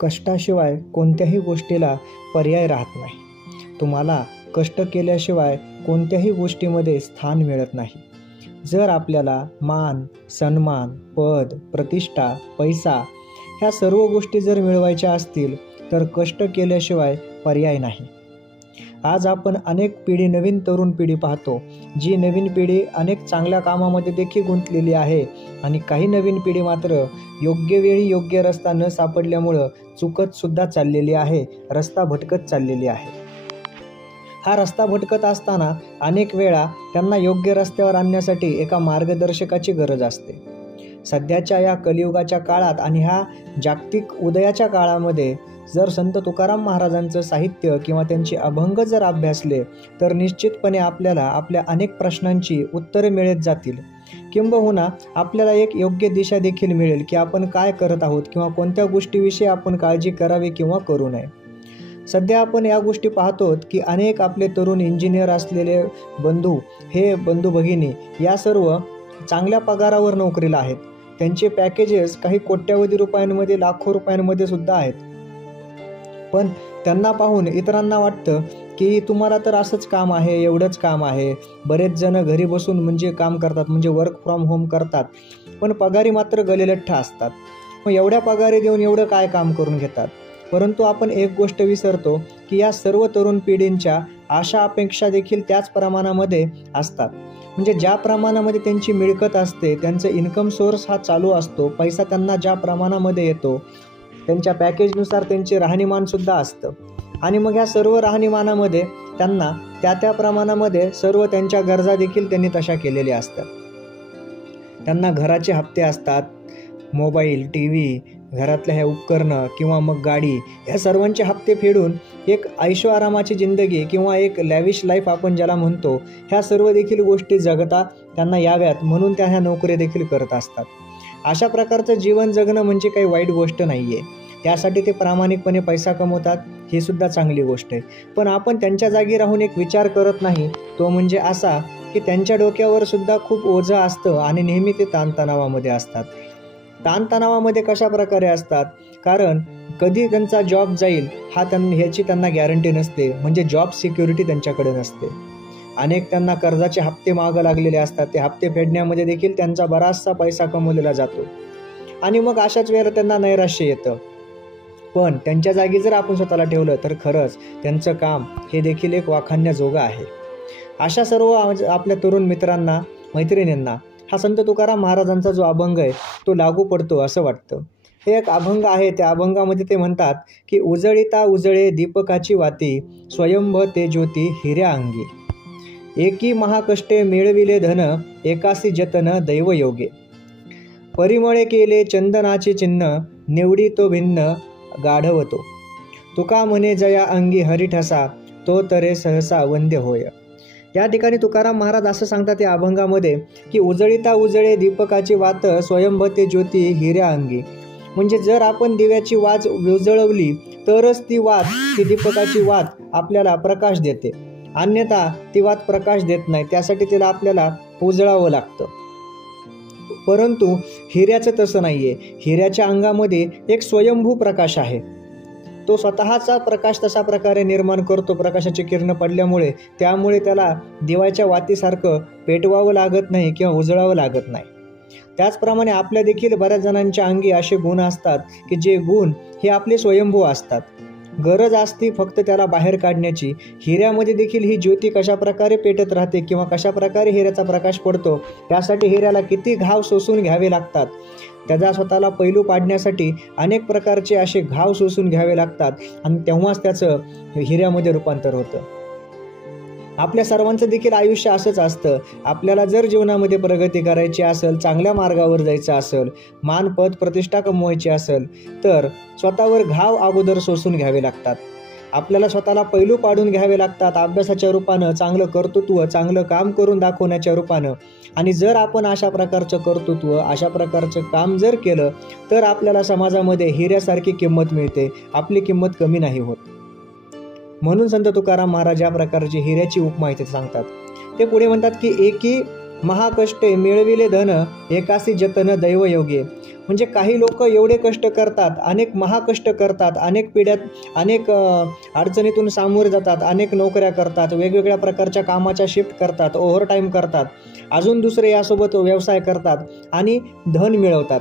कष्टाशिवाय कोणत्याही गोष्टीला पर्याय राहत नाही. तुम्हाला कष्ट केल्याशिवाय कोणत्याही गोष्टीमध्ये स्थान मिळत नाही. जर आपल्याला मान, सन्मान, पद, प्रतिष्ठा, पैसा ह्या सर्व गोष्टी जर मिळवायच्या असतील तर कष्ट केल्याशिवाय पर्याय नाही. आज आपण अनेक नवीन तरुण पिढी पाहतो, जी नवीन पिढी अनेक चांगल्या कामामध्ये देखील गुंतलेली आहे आणि काही नवीन पिढी मात्र योग्य वेळी योग्य रस्ता न सापडल्यामुळं चुकत सुद्धा चाललेली आहे, रस्ता भटकत चाललेली आहे. हा रस्ता भटकत असताना अनेक वेळा त्यांना योग्य रस्त्यावर आणण्यासाठी एका मार्गदर्शकाची गरज असते. सध्याच्या या कलियुगाच्या काळात आणि ह्या जागतिक उदयाच्या काळामध्ये जर संत तुकाराम महाराजांचं साहित्य किंवा त्यांचे अभंग जर अभ्यासले तर निश्चितपणे आपल्याला आपल्या अनेक प्रश्नांची उत्तरे मिळत जातील. किंबहुना आपल्याला एक योग्य दिशा देखील मिळेल की आपण काय करत आहोत किंवा कोणत्या गोष्टीविषयी आपण काळजी करावी किंवा करू नये. सध्या आपण या गोष्टी पाहतो की अनेक आपले तरुण इंजिनियर असलेले बंधू, हे बंधू भगिनी या सर्व चांगल्या पगारावर नोकरीला आहेत. त्यांचे पॅकेजेस काही कोट्यावधी रुपयांमध्ये, लाखो रुपयांमध्ये सुद्धा आहेत. पण त्यांना पाहून इतरांना वाटतं की तुम्हाला तर असंच काम आहे, एवढंच काम आहे. बरेच जण घरी बसून म्हणजे काम करतात, म्हणजे वर्क फ्रॉम होम करतात, पण पगारी मात्र गलेलठ्ठ असतात. मग एवढ्या पगारी देऊन एवढं काय काम करून घेतात. परंतु आपण एक गोष्ट विसरतो की या सर्व तरुण पिढींच्या आशा अपेक्षा देखील त्याच प्रमाणामध्ये असतात. म्हणजे ज्या प्रमाणामध्ये त्यांची मिळकत असते, त्यांचं इन्कम सोर्स हा चालू असतो, पैसा त्यांना ज्या प्रमाणामध्ये येतो, त्यांच्या पॅकेजनुसार त्यांचे राहणीमानसुद्धा असतं. आणि मग ह्या सर्व राहणीमानामध्ये त्यांना त्या प्रमाणामध्ये सर्व त्यांच्या गरजा देखील त्यांनी तशा केलेल्या असतात. त्यांना घराचे हप्ते असतात, मोबाईल, TV, घरातल्या ह्या उपकरणं किंवा मग गाडी, ह्या सर्वांचे हप्ते फेडून एक ऐशो आरामाची जिंदगी किंवा एक लॅविश लाईफ आपण ज्याला म्हणतो, ह्या सर्व देखील गोष्टी जगता त्यांना याव्यात म्हणून त्या ह्या नोकरी देखील करत असतात. अशा प्रकारचं जीवन जगणं म्हणजे काही वाईट गोष्ट नाही आहे. त्यासाठी ते प्रामाणिकपणे पैसा कमवतात, ही सुद्धा चांगली गोष्ट आहे. पण आपण त्यांच्या जागी राहून एक विचार करत नाही, तो म्हणजे असा की त्यांच्या डोक्यावर सुद्धा खूप ओझं असतं आणि नेहमी ते ताणतणावामध्ये असतात. ताणतणावामध्ये कशा प्रकारे असतात, कारण कधी त्यांचा जॉब जाईल ह्याची त्यांना गॅरंटी नसते, म्हणजे जॉब सिक्युरिटी त्यांच्याकडे नसते. अनेक त्यांना कर्जाचे हप्ते मागं लागलेले असतात, ते हप्ते फेडण्यामध्ये देखील त्यांचा बराचसा पैसा कमवलेला जातो आणि मग अशाच वेळेला त्यांना नैराश्य येतं. पण त्यांच्या जागी जर आपण स्वतःला ठेवलं तर खरंच त्यांचं काम हे देखील एक वाखाणण्याजोगं आहे. अशा सर्व आपल्या तरुण मित्रांना, मैत्रिणींना हा संत तुकाराम महाराजांचा जो अभंग आहे तो लागू पडतो असं वाटतं. हे एक अभंग आहे, त्या अभंगामध्ये ते म्हणतात की उजळीता उजळे दीपकाची वाती, स्वयंभ ते ज्योती हिऱ्या अंगी, एकी महाकष्टे मिळविले धन, एकासी जतन दैवयोगे, परिमळे केले चंदनाचे चिन्ह, निवडी तो भिन्न गाढवतो, तुका म्हणे जया अंगी हरिठसा, तो तरे सहसा वंद्य होय. या ठिकाणी तुकाराम महाराज असं सांगतात या अभंगामध्ये की उजळीता उजळे दीपकाची वात, स्वयंभ ते ज्योती हिऱ्या अंगी. म्हणजे जर आपण दिव्याची वात उजळवली तरच ती दीपकाची वात आपल्याला प्रकाश देते, अन्यथा ती वात प्रकाश देत नाही. त्यासाठी तिला आपल्याला उजळावं लागतं. परंतु हिऱ्याचं तसं नाहीये. हिऱ्याच्या अंगामध्ये एक स्वयंभू प्रकाश आहे, तो स्वतःचा प्रकाश तशा प्रकारे निर्माण करतो प्रकाशाची किरण पडल्यामुळे, त्यामुळे त्याला दिव्याच्या वातीसारखं पेटवावं लागत नाही किंवा उजळावं लागत नाही. त्याचप्रमाणे आपल्या देखील बऱ्याच जणांच्या अंगी असे गुण असतात की जे गुण हे आपले स्वयंभू असतात, गरज असते फक्त त्याला बाहेर काढण्याची. हिऱ्यामध्ये देखील ही ज्योती कशा प्रकारे पेटत राहते किंवा कशा प्रकारे हिऱ्याचा प्रकाश पडतो, त्यासाठी हिऱ्याला किती घाव सोसून घ्यावे लागतात, त्याचा स्वतःला पैलू पाडण्यासाठी अनेक प्रकारचे असे घाव सोसून घ्यावे लागतात आणि तेव्हाच त्याचं हिऱ्यामध्ये रूपांतर होतं. आपल्या सर्वांचं देखील आयुष्य असंच असतं. आपल्याला जर जीवनामध्ये प्रगती करायची असेल, चांगल्या मार्गावर जायचं असेल, मान, पद, प्रतिष्ठा कमवायची असेल तर स्वतःवर घाव अगोदर सोसून घ्यावे लागतात. आपल्याला स्वतःला पैलू पाडून घ्यावे लागतात, अभ्यासाच्या रूपानं, चांगलं कर्तृत्व, चांगलं काम करून दाखवण्याच्या रूपानं. आणि जर आपण अशा प्रकारचं कर्तृत्व, अशा प्रकारचं काम जर केलं तर आपल्याला समाजामध्ये हिऱ्यासारखी किंमत मिळते, आपली किंमत कमी नाही होत. म्हणून संत तुकाराम महाराज या प्रकारची हिऱ्याची उपमा इथे सांगतात. ते पुढे म्हणतात की एकी महाकष्टे मिळविले धन, एकासी जतन दैवयोगे. म्हणजे काही लोक एवढे कष्ट करतात, अनेक महाकष्ट करतात, अनेक पिढ्यात अनेक अडचणीतून सामोरे जातात, अनेक नोकऱ्या करतात, वेगवेगळ्या प्रकारच्या कामाच्या शिफ्ट करतात, ओव्हरटाईम करतात, अजून दुसरे यासोबत व्यवसाय करतात आणि धन मिळवतात.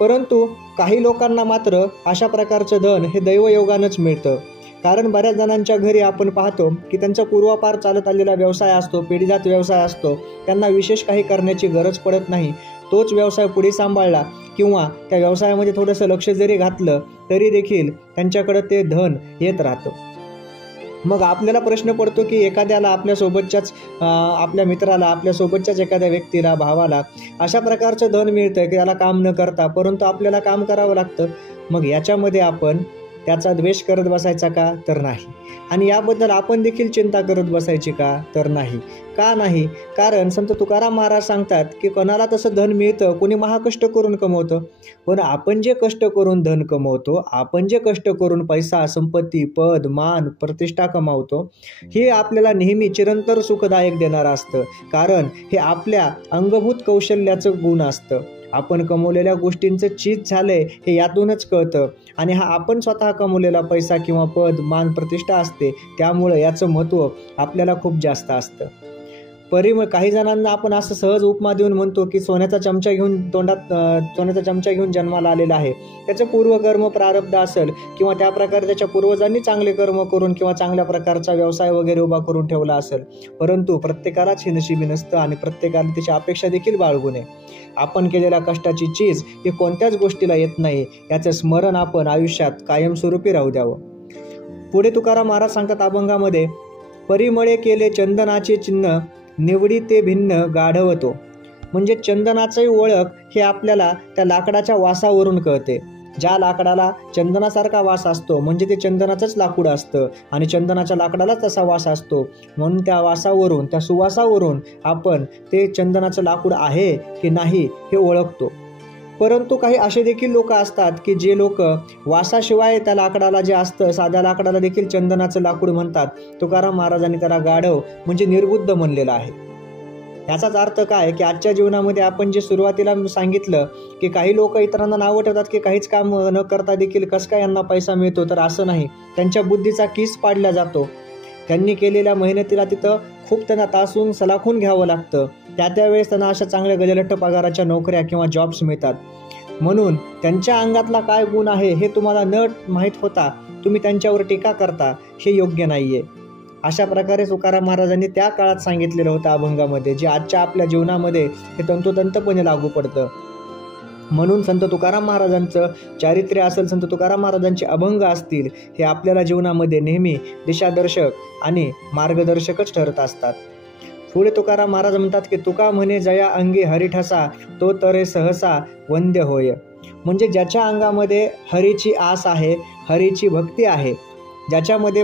परंतु काही लोकांना मात्र अशा प्रकारचं धन हे दैवयोगानंच मिळतं. कारण बऱ्याच जणांच्या घरी आपण पाहतो की त्यांचा पूर्वापार चालत आलेला व्यवसाय असतो, पिढीजात व्यवसाय असतो, त्यांना विशेष काही करण्याची गरज पडत नाही. तोच व्यवसाय पुढे सांभाळला किंवा त्या व्यवसायामध्ये थोडंसं लक्ष जरी घातलं तरी देखील त्यांच्याकडे ते धन येत राहतं. मग आपल्याला प्रश्न पडतो की एखाद्याला आपल्या मित्राला, आपल्यासोबतच्याच एखाद्या व्यक्तीला, भावाला अशा प्रकारचं धन मिळतं की त्याला काम न करता, परंतु आपल्याला काम करावं लागतं. मग याच्यामध्ये आपण त्याचा द्वेष करत बसायचा का? तर नाही. आणि याबद्दल आपण देखील चिंता करत बसायची का? तर नाही. का नाही? कारण संत तुकाराम महाराज सांगतात की कोणाला तसं धन मिळतं, कोणी महाकष्ट करून कमवतं, पण आपण जे कष्ट करून धन कमवतो, आपण जे कष्ट करून पैसा, संपत्ती, पद, मान, प्रतिष्ठा कमावतो, हे आपल्याला नेहमी चिरंतर सुखदायक देणारं असतं. कारण हे आपल्या अंगभूत कौशल्याचं गुण असतं. आपण कमवलेल्या गोष्टींचं चीज झालंय हे यातूनच कळतं. आणि हा आपण स्वतः कमवलेला पैसा किंवा पद, मान, प्रतिष्ठा असते, त्यामुळं याचं महत्त्व आपल्याला खूप जास्त असतं. काही जणांना आपण असं सहज उपमा देऊन म्हणतो की सोन्याचा चमचा घेऊन जन्माला आलेला आहे. त्याचं पूर्वकर्म प्रारब्ध असेल किंवा त्या प्रकारे त्याच्या पूर्वजांनी चांगले कर्म करून किंवा चांगल्या प्रकारचा व्यवसाय वगैरे उभा करून ठेवला असेल. परंतु प्रत्येकालाच हे नशिबी नसतं आणि प्रत्येकाला त्याची अपेक्षा देखील बाळगू नये. आपण केलेल्या कष्टाची चीज ही कोणत्याच गोष्टीला येत नाही, याचं स्मरण आपण आयुष्यात कायमस्वरूपी राहू द्यावं. पुढे तुकाराम महाराज सांगतात अभंगामध्ये, परिमळे केले चंदनाचे चिन्ह, निवडी ते भिन्न गाढवतो. म्हणजे चंदनाची ओळख हे आपल्याला त्या लाकडाच्या वासावरून कळते. ज्या लाकडाला चंदनासारखा वास असतो म्हणजे ते चंदनाचंच लाकूड असतं आणि चंदनाच्या लाकडालाच तसा वास असतो. म्हणून त्या वासावरून, त्या सुवासावरून आपण ते चंदनाचं लाकूड आहे की नाही हे ओळखतो. परंतु काही असे देखील लोक असतात की जे लोक वासाशिवाय त्या लाकडाला जे असतं, साध्या लाकडाला देखील चंदनाचं लाकूड म्हणतात. तुकाराम महाराजांनी त्याला गाढव म्हणजे निर्बुद्ध म्हणलेलं आहे. याचाच अर्थ काय की आजच्या जीवनामध्ये आपण जे सुरुवातीला सांगितलं की काही लोक इतरांना नावं ठेवतात की काहीच काम न करता देखील कसं काय यांना पैसा मिळतो, तर असं नाही. त्यांच्या बुद्धीचा कीस पाडला जातो. त्यांनी केलेल्या मेहनतीला तिथं खूप त्यांना तासून सलाखून घ्यावं लागतं. त्यावेळेस त्यांना अशा चांगल्या गजलट्ट पगाराच्या नोकऱ्या किंवा जॉब्स मिळतात. म्हणून त्यांच्या अंगातला काय गुण आहे हे तुम्हाला न माहीत होता तुम्ही त्यांच्यावर टीका करता, हे योग्य नाहीये. अशा प्रकारे तुकाराम महाराजांनी त्या काळात सांगितलेलं होतं अभंगामध्ये, जे आजच्या आपल्या जीवनामध्ये हे तंतोतंतपणे लागू पडतं. म्हणून संत तुकाराम महाराजांचं चारित्र्य असेल, संत तुकाराम महाराजांचे अभंग असतील, हे आपल्याला जीवनामध्ये नेहमी दिशादर्शक आणि मार्गदर्शकच ठरत असतात. पुढे तुकाराम महाराज म्हणतात की तुका म्हणे जया अंगी हरिठसा, तो तरे सहसा वंद्य होय. म्हणजे ज्याच्या अंगामध्ये हरीची आस आहे, हरीची भक्ती आहे, ज्याच्यामध्ये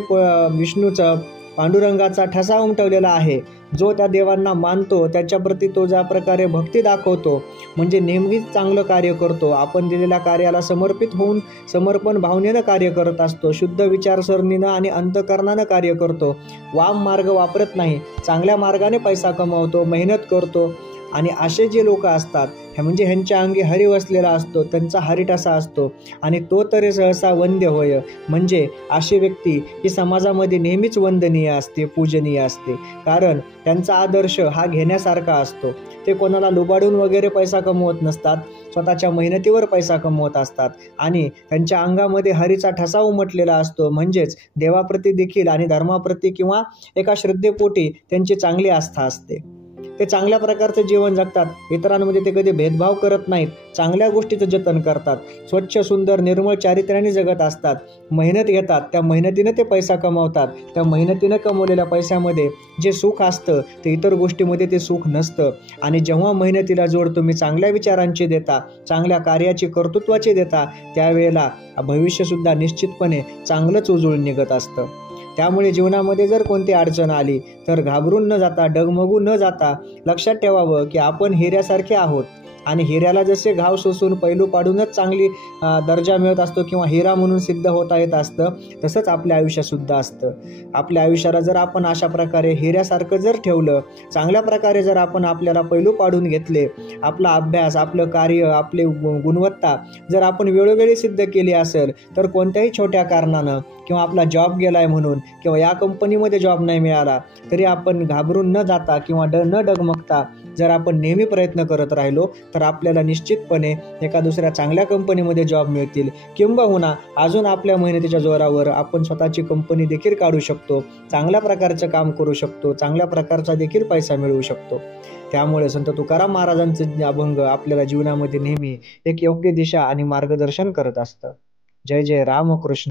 विष्णूचं, पांडुरंगाचा ठसा उमटवलेला आहे, जो त्या देवांना मानतो, त्याच्याप्रती तो ज्या प्रकारे भक्ती दाखवतो, म्हणजे नेहमीच चांगलं कार्य करतो, आपण दिलेल्या कार्याला समर्पित होऊन समर्पण भावनेनं कार्य करत असतो, शुद्ध विचारसरणीनं आणि अंतःकरणानं कार्य करतो, वाम मार्ग वापरत नाही, चांगल्या मार्गाने पैसा कमवतो, मेहनत करतो. आणि असे जे लोक असतात म्हणजे ह्यांच्या अंगी हरी वसलेला असतो, त्यांचा हरिठसा असतो आणि तो तरी सहसा वंद्य होय. म्हणजे अशी व्यक्ती ही समाजामध्ये नेहमीच वंदनीय असते, पूजनीय असते. कारण त्यांचा आदर्श हा घेण्यासारखा असतो. ते कोणाला लुबाडून वगैरे पैसा कमवत नसतात, स्वतःच्या मेहनतीवर पैसा कमवत असतात आणि त्यांच्या अंगामध्ये हरीचा ठसा उमटलेला असतो. म्हणजेच देवाप्रती देखील आणि धर्माप्रती किंवा एका श्रद्धेपोटी त्यांची चांगली आस्था असते. ते चांगल्या प्रकारचं जीवन जगतात, इतरांमध्ये ते कधी भेदभाव करत नाहीत, चांगल्या गोष्टीचं जतन करतात, स्वच्छ सुंदर निर्मळ चारित्र्याने जगत असतात, मेहनत घेतात, त्या मेहनतीनं ते पैसा कमवतात. त्या मेहनतीनं कमवलेल्या पैशामध्ये जे सुख असतं ते इतर गोष्टीमध्ये ते सुख नसतं. आणि जेव्हा मेहनतीला जोड तुम्ही चांगल्या विचारांची देता, चांगल्या कार्याची, कर्तृत्वाची देता, त्यावेळेला भविष्यसुद्धा निश्चितपणे चांगलंच उजळून निघत असतं. त्यामुळे जीवनामध्ये जर कोणती अडचण आली तर घाबरून न जाता, डगमगून न जाता लक्षात ठेवावं की आपण हिऱ्यासारखे आहोत. आणि हिऱ्याला जसे घाव सोसून पैलू पाडूनच चांगली दर्जा मिळत असतो किंवा हिरा म्हणून सिद्ध होता येत असतं, तसंच आपल्या आयुष्यातसुद्धा असतं. आपल्या आयुष्याला जर आपण अशा प्रकारे हिऱ्यासारखं जर ठेवलं, चांगल्या प्रकारे जर आपण आपल्याला पैलू पाडून घेतले, आपला अभ्यास, आपलं कार्य, आपली गुणवत्ता जर आपण वेळोवेळी सिद्ध केली असेल, तर कोणत्याही छोट्या कारणानं किंवा आपला जॉब गेलाय म्हणून किंवा या कंपनीमध्ये जॉब नाही मिळाला तरी आपण घाबरून न जाता किंवा न डगमगता जर आपण नेहमी प्रयत्न करत राहिलो, तर आपल्याला निश्चितपणे एका दुसऱ्या चांगल्या कंपनीमध्ये जॉब मिळतील. किंबहुना अजून आपल्या मेहनतीच्या जोरावर आपण स्वतःची कंपनी देखील काढू शकतो, चांगल्या प्रकारचं काम करू शकतो, चांगल्या प्रकारचा देखील पैसा मिळवू शकतो. त्यामुळे संत तुकाराम महाराजांचे अभंग आपल्याला जीवनामध्ये नेहमी एक योग्य दिशा आणि मार्गदर्शन करत असतं. जय जय रामकृष्ण.